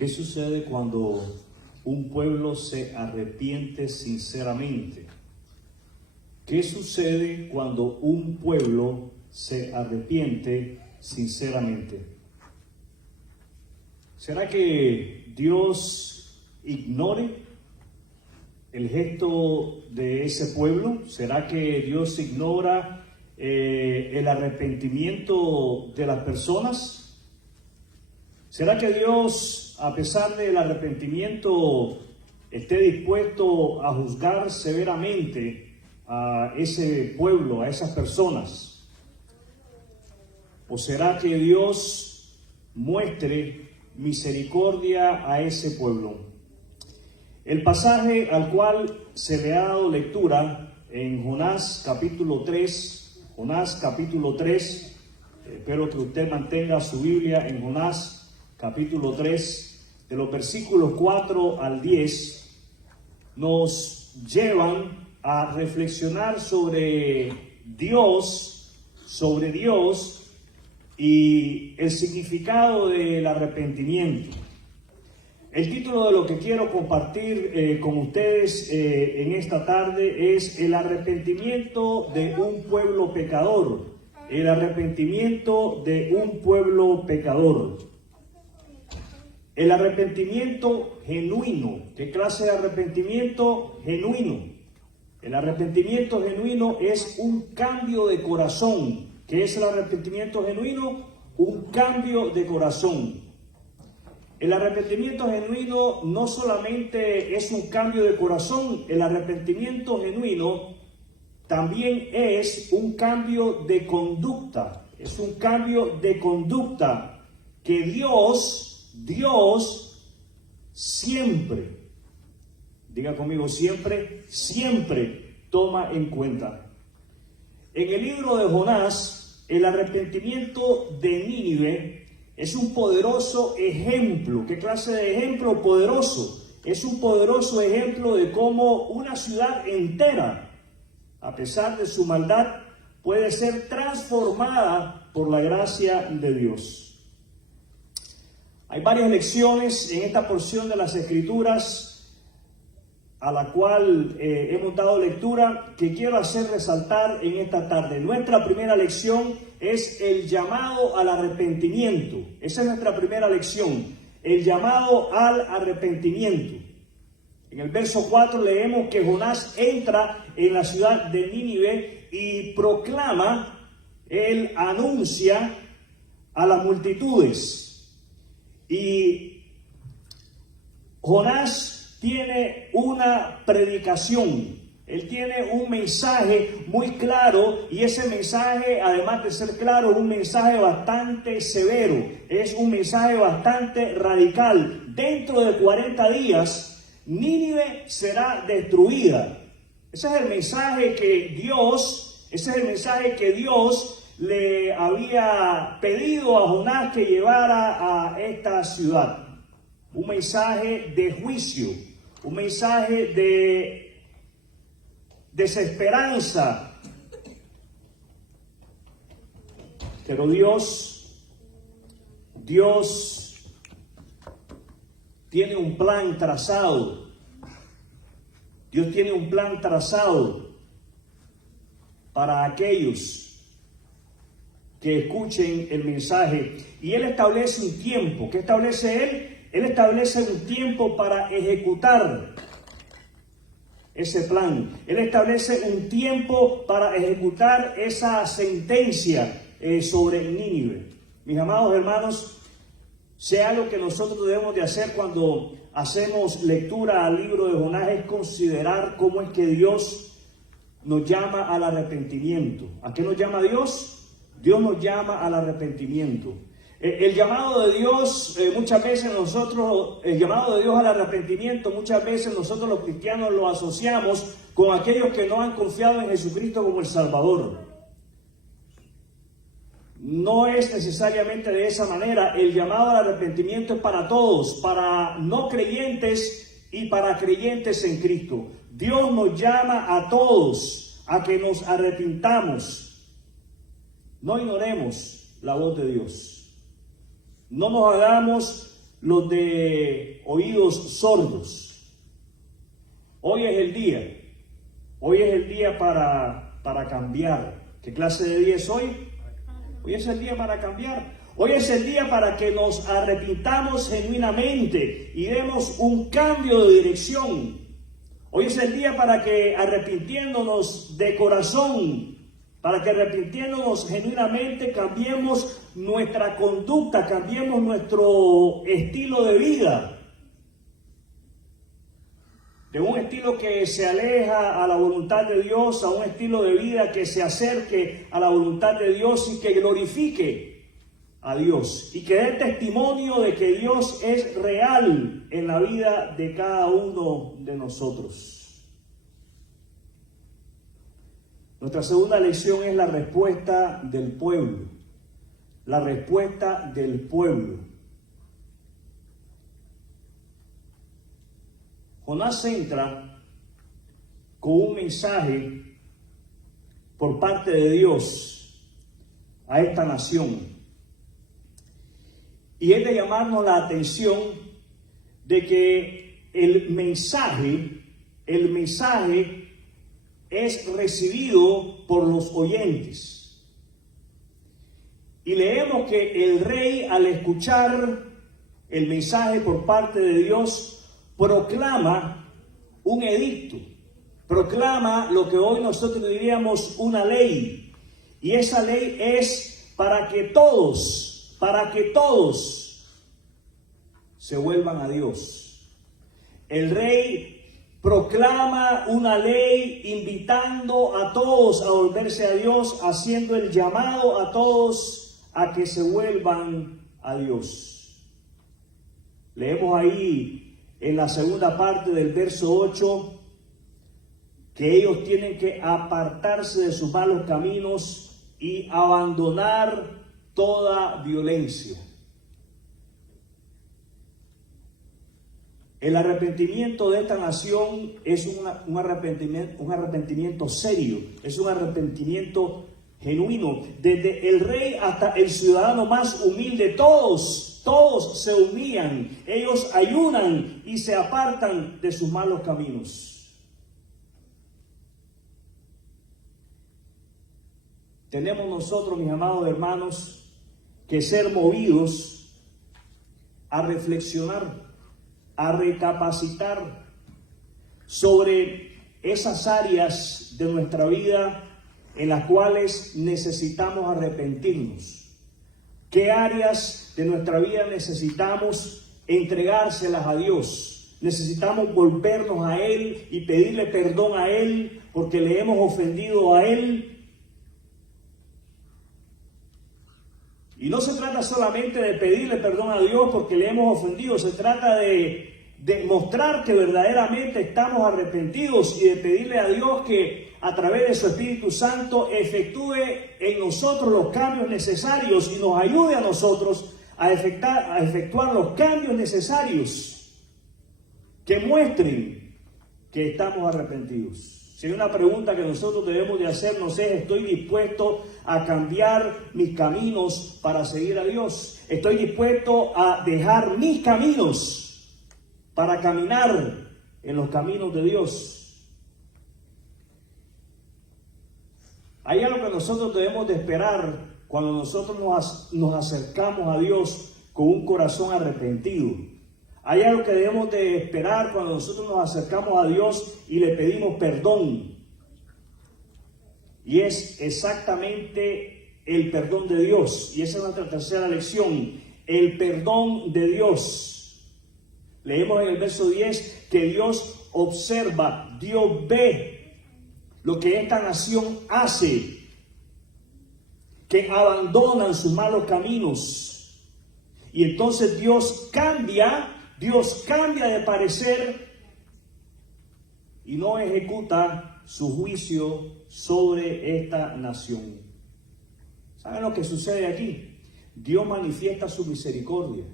¿Qué sucede cuando un pueblo se arrepiente sinceramente? ¿Qué sucede cuando un pueblo se arrepiente sinceramente? ¿Será que Dios ignore el gesto de ese pueblo? ¿Será que Dios ignora el arrepentimiento de las personas? ¿Será que Dios, a pesar del arrepentimiento, esté dispuesto a juzgar severamente a ese pueblo, a esas personas? ¿O será que Dios muestre misericordia a ese pueblo? El pasaje al cual se le ha dado lectura en Jonás capítulo 3, espero que usted mantenga su Biblia en Jonás capítulo 3, de los versículos 4 al 10, nos llevan a reflexionar sobre Dios y el significado del arrepentimiento. El título de lo que quiero compartir con ustedes en esta tarde es el arrepentimiento de un pueblo pecador. El arrepentimiento de un pueblo pecador. El arrepentimiento genuino. ¿Qué clase de arrepentimiento genuino? El arrepentimiento genuino es un cambio de corazón. ¿Qué es el arrepentimiento genuino? Un cambio de corazón. El arrepentimiento genuino no solamente es un cambio de corazón, el arrepentimiento genuino también es un cambio de conducta. Es un cambio de conducta que Dios siempre, diga conmigo siempre toma en cuenta. En el libro de Jonás, el arrepentimiento de Nínive es un poderoso ejemplo. ¿Qué clase de ejemplo? Poderoso. Es un poderoso ejemplo de cómo una ciudad entera, a pesar de su maldad, puede ser transformada por la gracia de Dios. Hay varias lecciones en esta porción de las Escrituras a la cual hemos dado lectura que quiero hacer resaltar en esta tarde. Nuestra primera lección es el llamado al arrepentimiento. Esa es nuestra primera lección, el llamado al arrepentimiento. En el verso 4 leemos que Jonás entra en la ciudad de Nínive y proclama, él anuncia a las multitudes. Y Jonás tiene una predicación, él tiene un mensaje muy claro y ese mensaje, además de ser claro, es un mensaje bastante severo, es un mensaje bastante radical. Dentro de 40 días, Nínive será destruida. Ese es el mensaje que Dios le había pedido a Jonás que llevara a esta ciudad. Un mensaje de juicio, un mensaje de desesperanza. Pero Dios tiene un plan trazado. Dios tiene un plan trazado para aquellos que escuchen el mensaje. Y Él establece un tiempo. ¿Qué establece Él? Él establece un tiempo para ejecutar ese plan. Él establece un tiempo para ejecutar esa sentencia sobre Nínive. Mis amados hermanos, sea algo que nosotros debemos de hacer cuando hacemos lectura al libro de Jonás es considerar cómo es que Dios nos llama al arrepentimiento. ¿A qué nos llama Dios? Dios nos llama al arrepentimiento. El llamado de Dios, el llamado de Dios al arrepentimiento, muchas veces nosotros los cristianos lo asociamos con aquellos que no han confiado en Jesucristo como el Salvador. No es necesariamente de esa manera. El llamado al arrepentimiento es para todos, para no creyentes y para creyentes en Cristo. Dios nos llama a todos a que nos arrepintamos. No ignoremos la voz de Dios. No nos hagamos los de oídos sordos. Hoy es el día. Hoy es el día para cambiar. ¿Qué clase de día es hoy? Hoy es el día para cambiar. Hoy es el día para que nos arrepintamos genuinamente y demos un cambio de dirección. Hoy es el día para que arrepintiéndonos de corazón, para que arrepintiéndonos genuinamente cambiemos nuestra conducta, cambiemos nuestro estilo de vida. De un estilo que se aleja a la voluntad de Dios, a un estilo de vida que se acerque a la voluntad de Dios y que glorifique a Dios y que dé testimonio de que Dios es real en la vida de cada uno de nosotros. Nuestra segunda lección es la respuesta del pueblo. La respuesta del pueblo. Jonás entra con un mensaje por parte de Dios a esta nación. Y es de llamarnos la atención de que el mensaje es recibido por los oyentes. Y leemos que el rey, al escuchar el mensaje por parte de Dios, proclama un edicto, proclama lo que hoy nosotros diríamos una ley. Y esa ley es para que todos se vuelvan a Dios. El rey proclama una ley invitando a todos a volverse a Dios, haciendo el llamado a todos a que se vuelvan a Dios. Leemos ahí en la segunda parte del verso 8 que ellos tienen que apartarse de sus malos caminos y abandonar toda violencia. El arrepentimiento de esta nación es un arrepentimiento serio, es un arrepentimiento genuino. Desde el rey hasta el ciudadano más humilde, todos se humillan, ellos ayunan y se apartan de sus malos caminos. Tenemos nosotros, mis amados hermanos, que ser movidos a reflexionar, a recapacitar sobre esas áreas de nuestra vida en las cuales necesitamos arrepentirnos. ¿Qué áreas de nuestra vida necesitamos entregárselas a Dios? Necesitamos volvernos a Él y pedirle perdón a Él porque le hemos ofendido a Él. Y no se trata solamente de pedirle perdón a Dios porque le hemos ofendido, se trata de mostrar que verdaderamente estamos arrepentidos y de pedirle a Dios que a través de su Espíritu Santo efectúe en nosotros los cambios necesarios y nos ayude a nosotros a efectuar los cambios necesarios que muestren que estamos arrepentidos. Si hay una pregunta que nosotros debemos de hacernos es: ¿estoy dispuesto a cambiar mis caminos para seguir a Dios? ¿Estoy dispuesto a dejar mis caminos para caminar en los caminos de Dios? Hay algo que nosotros debemos de esperar cuando nosotros nos acercamos a Dios con un corazón arrepentido. Hay algo que debemos de esperar cuando nosotros nos acercamos a Dios y le pedimos perdón. Y es exactamente el perdón de Dios. Y esa es nuestra tercera lección, el perdón de Dios. Leemos en el verso 10 que Dios observa, Dios ve lo que esta nación hace, que abandonan sus malos caminos. Y entonces Dios cambia de parecer y no ejecuta su juicio sobre esta nación. ¿Saben lo que sucede aquí? Dios manifiesta su misericordia.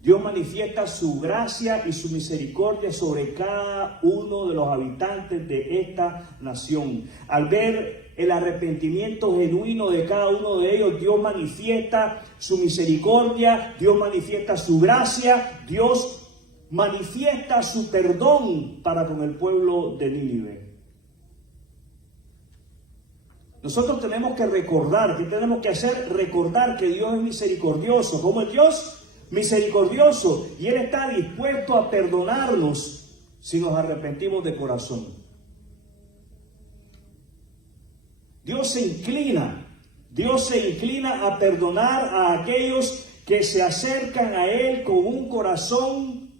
Dios manifiesta su gracia y su misericordia sobre cada uno de los habitantes de esta nación. Al ver el arrepentimiento genuino de cada uno de ellos, Dios manifiesta su misericordia, Dios manifiesta su gracia, Dios manifiesta su perdón para con el pueblo de Nínive. Nosotros tenemos que recordar, ¿qué tenemos que hacer? Recordar que Dios es misericordioso. ¿Cómo es Dios? Misericordioso. Y Él está dispuesto a perdonarnos si nos arrepentimos de corazón. Dios se inclina a perdonar a aquellos que se acercan a Él con un corazón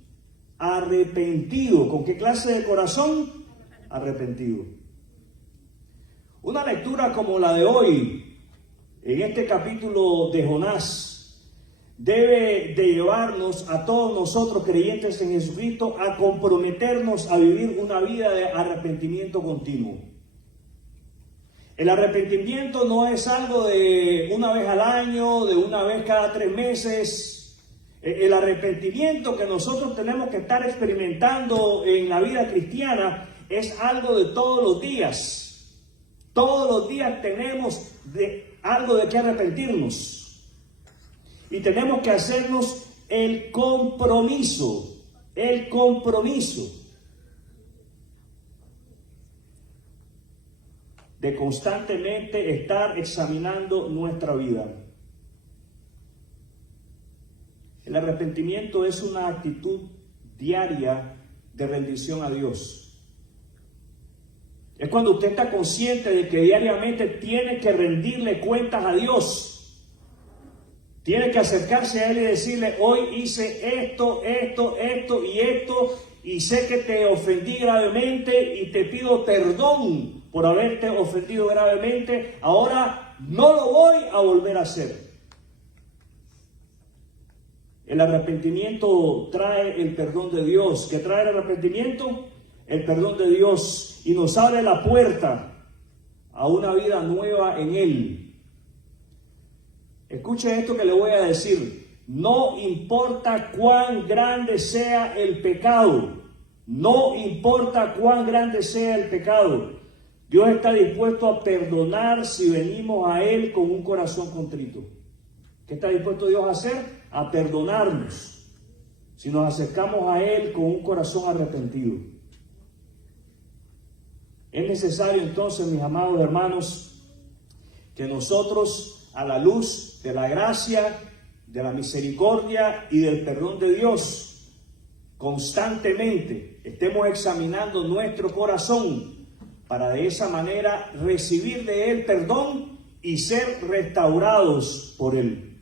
arrepentido. ¿Con qué clase de corazón? Arrepentido. Una lectura como la de hoy, en este capítulo de Jonás, debe de llevarnos a todos nosotros creyentes en Jesucristo a comprometernos a vivir una vida de arrepentimiento continuo. El arrepentimiento no es algo de una vez al año, de una vez cada 3 meses. El arrepentimiento que nosotros tenemos que estar experimentando en la vida cristiana es algo de todos los días. Todos los días tenemos algo de qué arrepentirnos. Y tenemos que hacernos el compromiso de constantemente estar examinando nuestra vida. El arrepentimiento es una actitud diaria de rendición a Dios. Es cuando usted está consciente de que diariamente tiene que rendirle cuentas a Dios. Tiene que acercarse a Él y decirle: hoy hice esto, y sé que te ofendí gravemente y te pido perdón por haberte ofendido gravemente. Ahora no lo voy a volver a hacer. El arrepentimiento trae el perdón de Dios. ¿Qué trae el arrepentimiento? El perdón de Dios. Y nos abre la puerta a una vida nueva en Él. Escuche esto que le voy a decir. No importa cuán grande sea el pecado. No importa cuán grande sea el pecado. Dios está dispuesto a perdonar si venimos a Él con un corazón contrito. ¿Qué está dispuesto Dios a hacer? A perdonarnos si nos acercamos a Él con un corazón arrepentido. Es necesario entonces, mis amados hermanos, que nosotros, a la luz de la gracia, de la misericordia y del perdón de Dios, constantemente estemos examinando nuestro corazón para de esa manera recibir de Él perdón y ser restaurados por Él.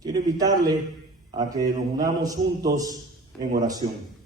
Quiero invitarle a que nos unamos juntos en oración.